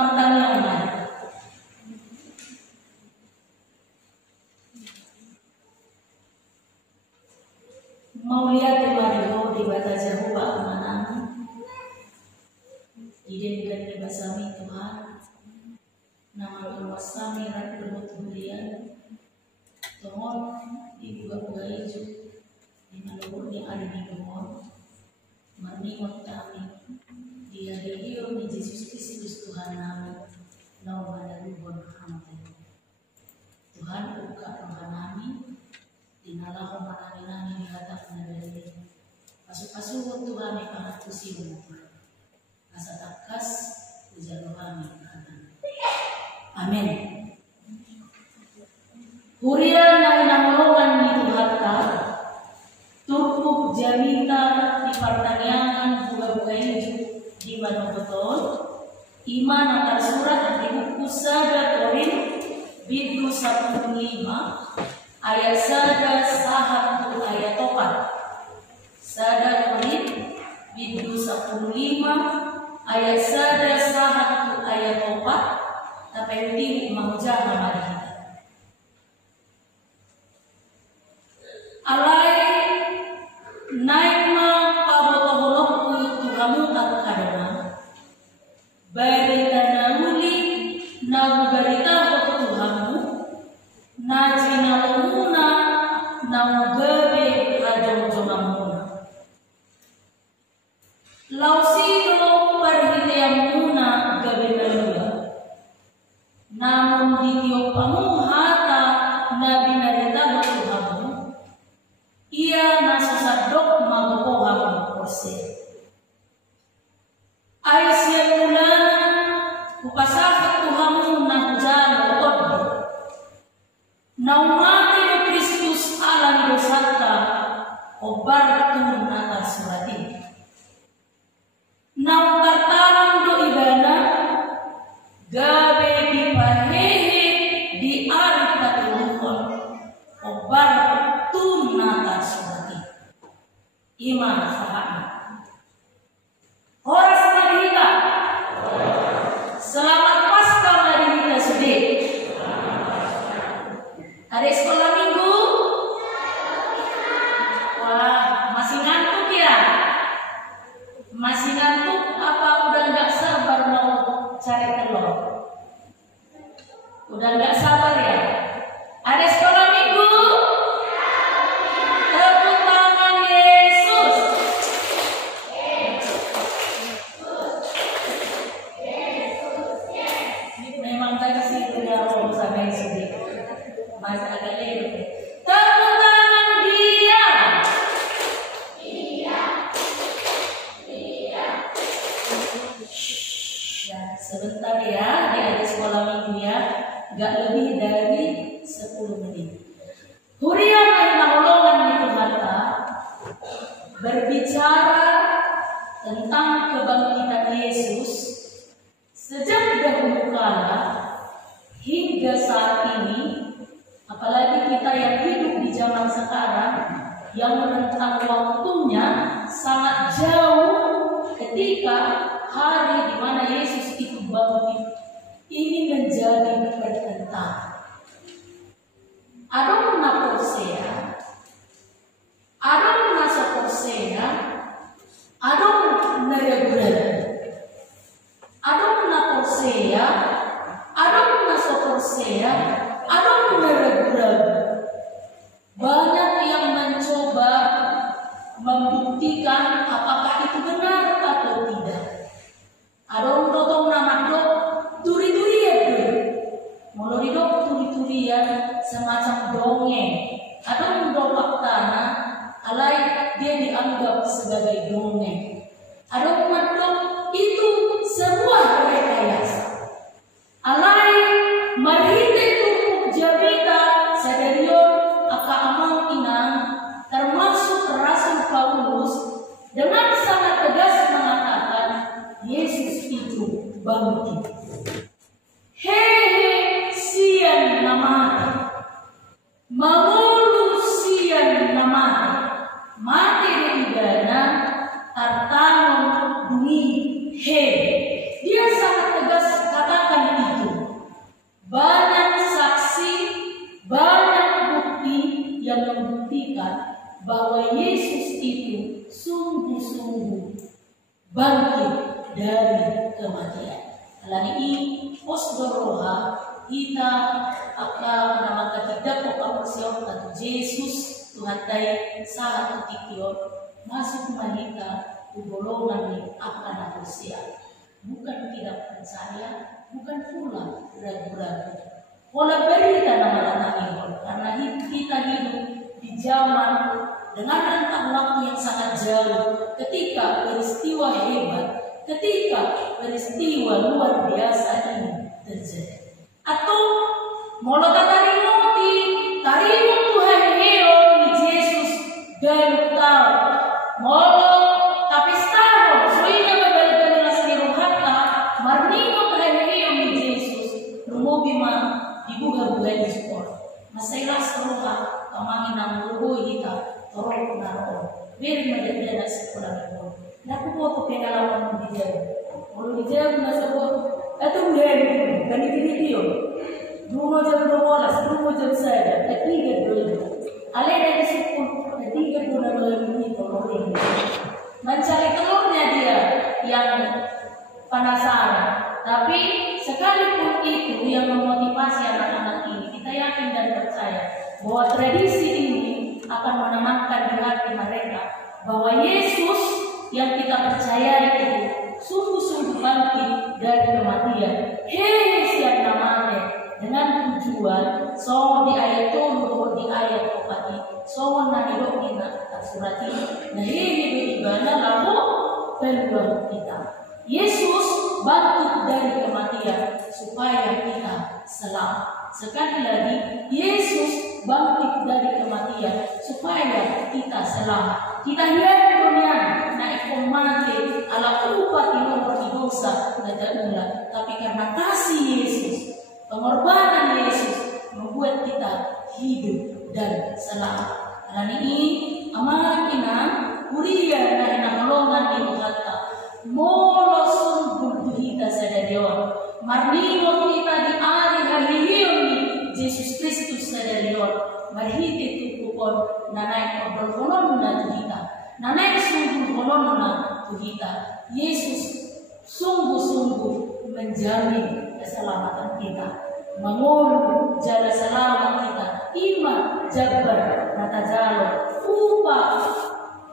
martanyangan. Mau lihat di Mario di bata jauh Pak Manang. Dijadikan di basami Tuhan. Nama luas kami rat berbut hurian. Tolong dibuka-buka hijau. Di mana yang ada di bawah. Menikmati kami. Dia hidup di Yesus Kristus Tuhan kami. Nama dari Tuhan buka rohani kami. Dinalah rohani kami di atas dari pasuk-pasuk Tuhan yang akan kusimu. Asa takas ujar rohani kami. Amin. Hurian na inangolongan ni Tuhan turpuk jamita di pertanyaan buka-buka hijau di mana betul iman akan surat di buku Sada Korin Bidu 15 ayat sada sahatu ayat 4 Sada Korin Bidu 15 ayat sada sahatu ayat 4 tapi ini mengujar nama kita alai naik ma pabotoholokku Tuhamu tak kadana berita nauli nau berita Tuhamu najina lomuna nau gebe rajong jongamuna lausido perhitiamuna gebe naluya namun ditiup pamuhata nabi narita Tuhamu ia nasusadok magopoham kursi. Aisyah mulana upasaka Tuhamu na jalo oddo. Naumati ni Kristus ala ni dosata obartun atas surati. Nautartanang do ibana gabe di pahehe di arif patulukon obartun atas surati. Iman faham. Horas Marihita. Selamat Paskah Marihita sedih. Ada sekolah minggu? Wah, masih ngantuk ya? Masih ngantuk apa udah nggak sabar mau cari telur? Udah nggak sabar ya? Ada sekolah minggu? Tepuk tangan Yesus. Memang tadi sih punya roh sama Yesus. Masih agak lewat. Tepuk tangan dia. Ya, sebentar ya, di ada sekolah minggu ya. Gak lebih dari 10 menit. Hurian yang naulongan di Tuhan berbicara tentang kebangkitan Yesus sejak dahulu kala hingga saat ini, apalagi kita yang hidup di zaman sekarang yang menentang waktunya sangat jauh ketika hari di mana Yesus itu bangkit ini menjadi pertentangan. Adong na Persea, adong na sa Persea, adong na regular, adong na Persea, adong na sa Persea, adong na regular. Banyak yang mencoba membuktikan apakah itu benar atau tidak. Adong totong nama dok turi-turian dulu. Mulai dok turi-turian semacam dongeng. Adong dok tanah alai dia dianggap sebagai dongeng. Adong dok itu sebuah rekayasa. Alai marhite tumpuk jabita sadarion aka amang inang termasuk Rasul Paulus dengan sangat tegas mengatakan Yesus itu bangkit. Hehe sian namati, mangulu sian namati, mati didana tartanong dungi he. Dia sangat tegas kata bahwa Yesus itu sungguh-sungguh bangkit dari kematian. Alani osdoroha kita akan menamakan tidak proporsion atau Yesus Tuhan dai saat ketikio masuk mahita golongan yang akan manusia. Bukan tidak percaya, bukan pula ragu-ragu. Pola berita nama ini karena kita hidup di zaman dengan rentang waktu yang sangat jauh. Ketika peristiwa hebat, ketika peristiwa luar biasa ini terjadi, atau molo tarimo Tuhan Yesus di Yesus dan tahu molo tapi setahun suina berbalik sini rohata marnimo Tuhan Yesus di Yesus lumobima dibuka-buka di sekolah masailah seruha kamangin ang luho hita torok naro beri madadana sekolah itu naku po pengalaman di jauh molo di jauh nasabot atau meri kaniti-nitiyo dua jam 12 jam saja ketiga dulu ale dari sepuluh ketiga dulu ini telur ini mencari telurnya dia yang penasaran tapi sekalipun itu yang memotivasi anak-anak ini kita yakin dan percaya bahwa tradisi ini akan menenangkan di hati mereka bahwa Yesus yang kita percaya itu sungguh-sungguh bangkit dari kematian. Siap namanya dengan tujuan so di ayat itu di ayat opati so naniro kita surati nah ini dimana lalu peluang kita Yesus bangkit dari kematian supaya kita selamat. Sekali lagi Yesus bangkit dari kematian supaya kita selamat. Kita hidup di dunia naik mati ala upati nomor dosa nada tapi karena kasih Yesus, pengorbanan Yesus membuat kita hidup dan selamat. Dan ini amakina kuria na inaholongan di Tuhan molo sungguh kita sadarion marnimo kita di ari halihiyon ni Yesus Kristus sadarion marhiti tukupon nanay pagdolkonon na kita nanay sungguh konon na kita Yesus sungguh-sungguh menjamin keselamatan kita mengurus jalan selamat kita ima jabar nata jalo upa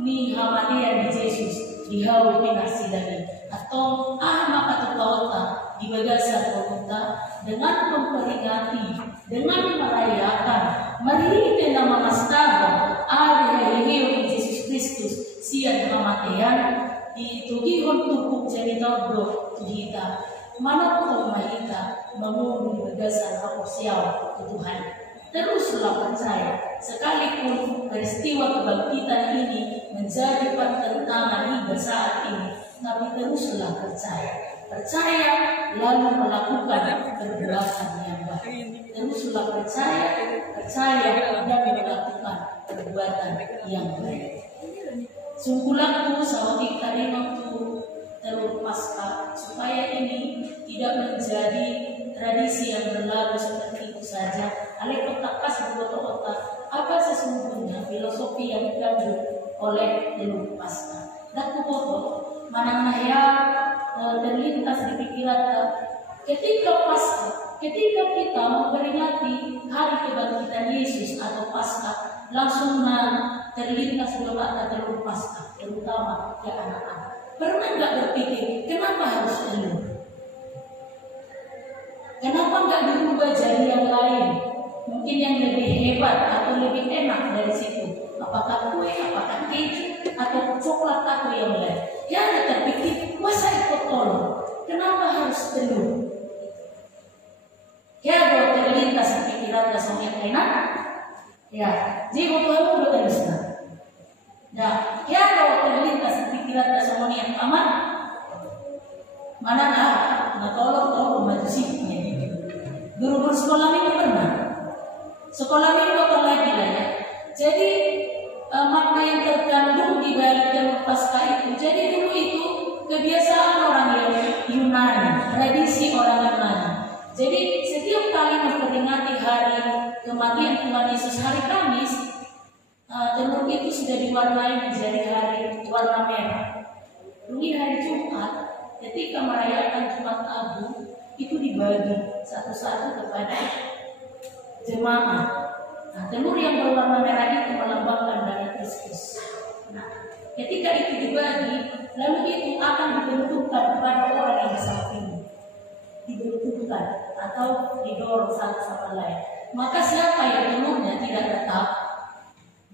ni hamanian di Yesus dihau pinasilagan atau makatutauta di bagasan kota dengan memperingati dengan merayakan marhiti nama mastago ari heheo Yesus Kristus sian kematian ditugihon tukuk jadi taudo kita manapun mahita mengundi bagasan raposiaw ke Tuhan. Teruslah percaya, sekalipun peristiwa kebangkitan ini menjadi pertentangan hingga saat ini, tapi teruslah percaya lalu melakukan perbuatan yang baik. Teruslah percaya dan melakukan perbuatan yang baik. Sungguhlah sama kita waktu telur Paskah supaya ini tidak menjadi tradisi yang berlalu seperti itu saja. Ale kotak-kas otak apa sesungguhnya filosofi yang dikandung oleh telur Paskah. Dan kupoto manang nahya terlintas di pikiran ketika Paskah, ketika kita memperingati hari kebangkitan Yesus atau Paskah, langsung terlintas di otak telur Paskah, terutama ke anak-anak. Pernah nggak berpikir kenapa harus telur? Kenapa nggak dirubah jadi yang lain? Mungkin yang lebih hebat atau lebih enak dari situ. Apakah kue, apakah keju, atau coklat atau yang lain? Ya ada terpikir, masa ikut tolong? Kenapa harus telur? Ya kalau terlintas di pikiran dasar yang enak, ya jadi kamu betul betul. Nah, ya kalau terlintas di pikiran dasar yang aman, mana nggak tolong maju sih? Guru sekolah ini pernah. Sekolah ini bakal lagi lah ya. Jadi makna yang terkandung di balik telur Paskah itu. Jadi dulu itu kebiasaan orang Yunani, tradisi orang Yunani. Jadi setiap kali memperingati hari kematian Tuhan Yesus hari Kamis, telur itu sudah diwarnai menjadi hari warna merah. Di hari Jumat, ketika merayakan Jumat Agung, itu dibagi satu-satu kepada jemaah. Nah, telur yang berwarna merah itu melambangkan darah Kristus. Nah, ketika itu dibagi, lalu itu akan dibentukkan kepada orang yang samping, dibentukkan atau didorong satu sama lain. Maka siapa yang telurnya tidak tetap,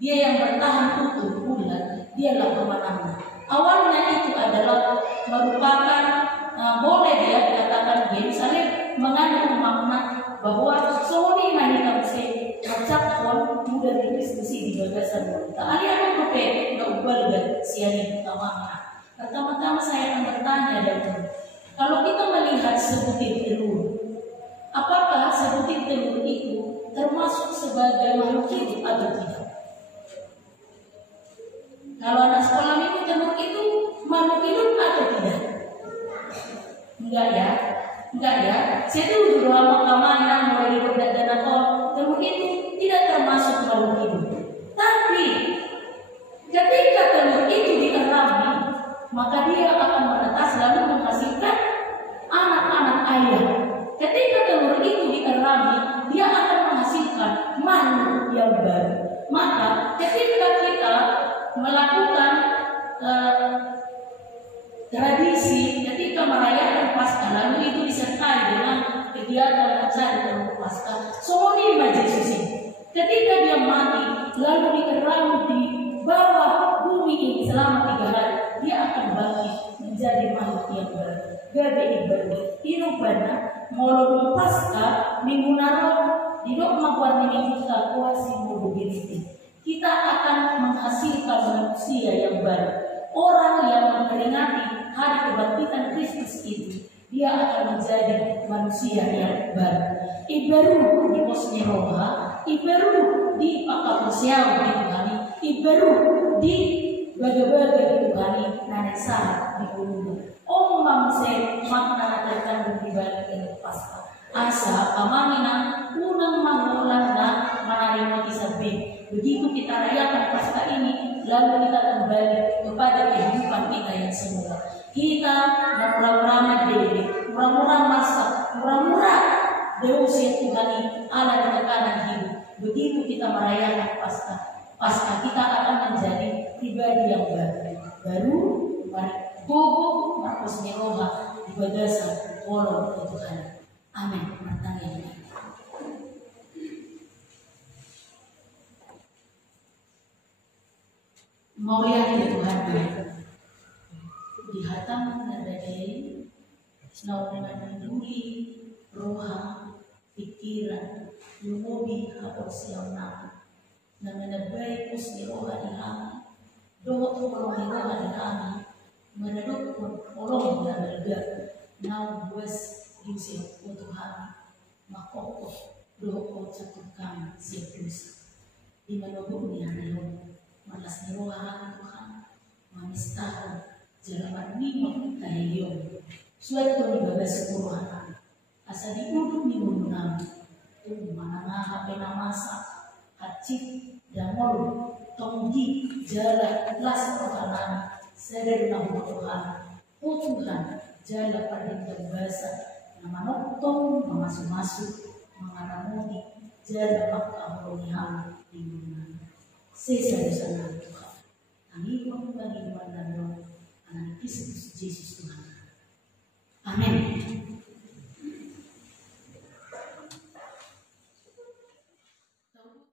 dia yang bertahan utuh bulat, dialah pemenangnya. Awalnya itu adalah merupakan boleh dia dikatakan Yerusalem mengandung makna bahwa soni nahika mesti macapon muda di diskusi di bagasan wanita. Alian prope nggak ubah dan siani pertama-tama saya akan bertanya dahulu. Kalau kita melihat sebutir telur, apakah sebutir telur itu termasuk sebagai makhluk hidup atau tidak? Kalau anak sekolah minggu telur itu makhluk hidup atau tidak? Enggak ya. Saya tuh doa makamana mulai berdat dan atau telur itu tidak termasuk makhluk hidup. Tapi ketika telur itu diterami, maka dia akan menetas lalu menghasilkan anak-anak ayam. Ketika telur itu diterami, dia akan menghasilkan makhluk yang baru. Maka ketika kita melakukan tradisi ketika merayakan Paskah, lalu itu disertai dengan kegiatan mencari telur Paskah. Soni Yesus ini, ketika dia mati lalu diterang di bawah bumi ini selama 3 hari, dia akan bangkit menjadi makhluk yang baru. Gabe ibadah inubana molodong Paskah minggu naro didok makuan minggu kita kuasi mudu begini. Kita akan menghasilkan manusia yang baru. Orang yang memperingati hari kebangkitan Kristus itu, dia akan menjadi manusia yang baru. Ibaru di posnya roha, ibaru di pakapusya di Tuhan, ibaru di baga-baga di Tuhan, nanesa di bumi. Oh mamse makna terkandung di balik Paskah. Asa amanina unang mangulang na manarimo kisabi. Begitu kita rayakan Paskah ini, lalu kita kembali kepada kehidupan kita yang semula. Kita murah-murah diri, murah-murah masak, murah-murah Deus yang Tuhani ala di tekanan hidup. Begitu kita merayakan Paskah kita akan menjadi pribadi yang baru. Bobo Markus Nyeroha di bagasan kolom Tuhan. Amin. Bertanya. Mau yang Tuhan di hatam nadadai senau dengan menduli roha pikiran lumobi hapor siauna na menabay kus ni roha di kami doho tulong ni roha di kami menaduk olong na berga now buas yusi o Tuhan makoko doho ko catur kami siap dosa di manobong ni hanayon malas ni roha Tuhan mamistahan jalaman nimang tahiyon suatu ni baga sepuluhan asa diuduk ni munam tu manangaha penamasa hacik damol tonggi jala las rohanan sadar nahu Tuhan o Tuhan jala pada terbasa nama noktong masuk-masuk mengaramuni jala makta holiham di munam sesa sana Tuhan Angipun bagi dan roh anak Kristus Yesus Tuhan. Amin.